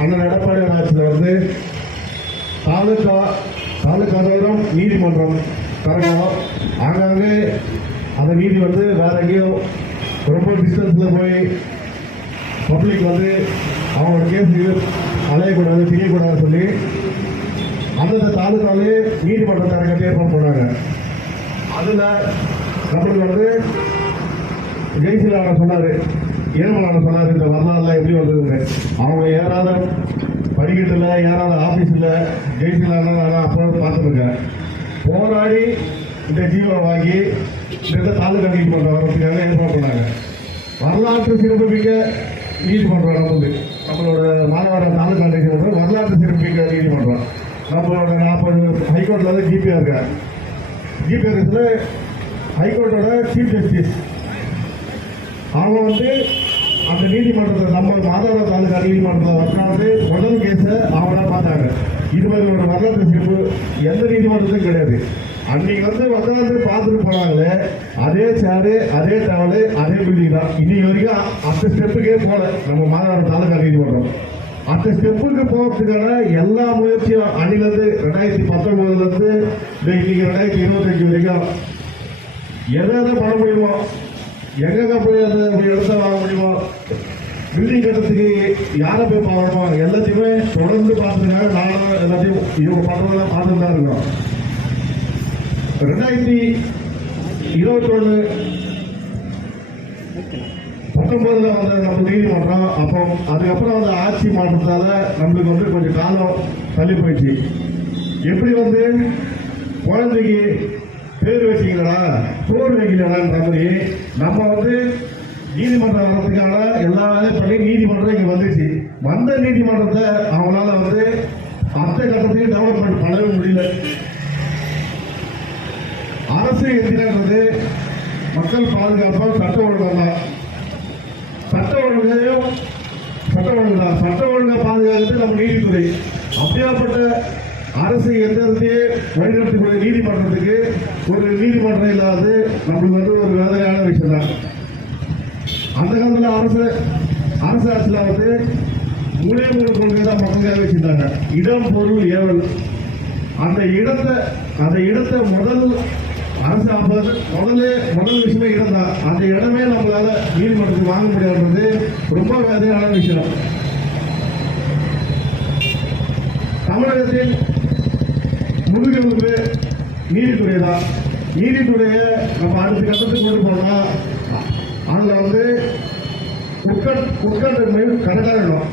அண்ணன் எடப்பாடி ஆட்சியில் வந்து தாலுக்காதோறும் நீதிமன்றம் தரணும். ஆங்காங்கே அந்த நீதி வந்து வேற எங்கேயோ ரொம்ப டிஸ்டன்ஸில் போய் பப்ளிக் வந்து அவங்க கேஸ் அலையக்கூடாது செய்யக்கூடாதுன்னு சொல்லி அந்தந்த தாலுக்காலே நீதிமன்றத்தை கட்டி ஏற்பாடு பண்ணாங்க. அதில் நம்மளுக்கு வந்து ஜெய்சிலான சொன்னார், ஏழுமலான சொன்னார், இந்த வரலாறுலாம் எப்படி வந்ததுங்க. அவங்க ஏறாத படிக்கட்டில் ஏறாத ஆஃபீஸில் ஜெய்சிலான அப்போ பார்த்துருக்கேன். போராடி இந்த ஜீவனை வாங்கி இந்த தாலுக்கா நீதிமன்றம் வர்றதுக்காக ஏற்பாடு பண்ணாங்க. வரலாற்று சிறப்புமிக்க நீதிமன்றம் நம்மளோட மாநகர தாலுக்கா நீதிமன்றம் வரலாற்று சிறப்புமிக்க நீதிமன்றம். நம்மளோட 40 ஹைகோர்ட்டில் வந்து ஜிபிஆர் இருக்கார். ஜிபிஆர் ஹைகோர்ட்டோட சீஃப் ஜஸ்டிஸ் அவங்க வந்து அந்த நீதிமன்றத்தை நம்ம மாதவர தாலுக்கா நீதிமன்றத்தில் உட்காந்து முதல் கேஸை அவங்கள பார்த்தாங்க. இது மாதிரி ஒரு வரலாற்று சிறப்பு எந்த நீதிமன்றத்தும் கிடையாது. அன்னைக்கு வந்து உட்காந்து பார்த்துட்டு போனாங்களே, அதே சேரு, அதே டவலு, அதே பில்டிங் தான். இன்னைக்கு வரைக்கும் அந்த ஸ்டெப்புக்கே போல நம்ம மாதவர தாலுக்கா நீதிமன்றம். அந்த ஸ்டெப்புக்கு போகிறதுக்கான எல்லா முயற்சியும் அன்னிலிருந்து 2019 இன்னைக்கு 2025 வரைக்கும் எதை பண்ண முடியுமோ, எங்க போய் அந்த இடத்த வாங்க முடியுமோ, பில்டிங் கட்டுறதுக்கு யாரை போய் பார்க்கணுமோ எல்லாத்தையுமே தொடர்ந்து பார்த்துருக்காங்க. நானும் எல்லாத்தையும் இவங்க பண்றதெல்லாம் பார்த்துட்டு தான் இருக்கோம். 2021 19 வந்து நம்ம நீதிமன்றம். அப்போ அதுக்கப்புறம் வந்து ஆட்சி மாற்றத்தால நம்மளுக்கு வந்து கொஞ்சம் காலம் தள்ளி போயிடுச்சு. எப்படி வந்து குழந்தைக்கு பேர் வச்சிங்களா சோறு வைக்கலான்ற மாதிரி நம்ம வந்து நீதிமன்றம் வர்றதுக்கான எல்லா வேலையும் பண்ணி நீதிமன்றம் இங்கே வந்துச்சு. வந்த நீதிமன்றத்தை அவங்களால வந்து அத்தை கட்டத்தையும் டெவலப்மெண்ட் பண்ணவே முடியல. அரசு எதிரானது மக்கள் பாதுகாப்பால் சட்ட ஒழுங்கம் தான். சட்ட ஒழுங்கை பாதுகாக்கிறது நம்ம நீதித்துறை. அப்படியாப்பட்ட அரசு எந்திரத்தையே வழிநடத்தக்கூடிய நீதிமன்றத்துக்கு ஒரு நீதிமன்றம் இல்லாது நம்மளுக்கு வந்து ஒரு வேதனையான விஷயம் தான். அந்த காலத்தில் அரசு ஆட்சியில் வந்து 3 கொள்கை தான் மக்களுக்காக வச்சிருந்தாங்க. இடம், பொருள், ஏவல். அந்த இடத்தை முதல் விஷயமே இடம் தான். அந்த இடமே நம்மளால நீதிமன்றத்துக்கு வாங்க முடியாதுன்றது ரொம்ப வேதனையான விஷயம். தமிழகத்தில் முதுகெலும்பு நீதித்துறை தான். நீதித்துறையை நம்ம அடுத்த கட்டத்துக்கு கொண்டு போனா அதுல வந்து உட்கட்டமைப்பு கரெக்டாக இருக்கணும்.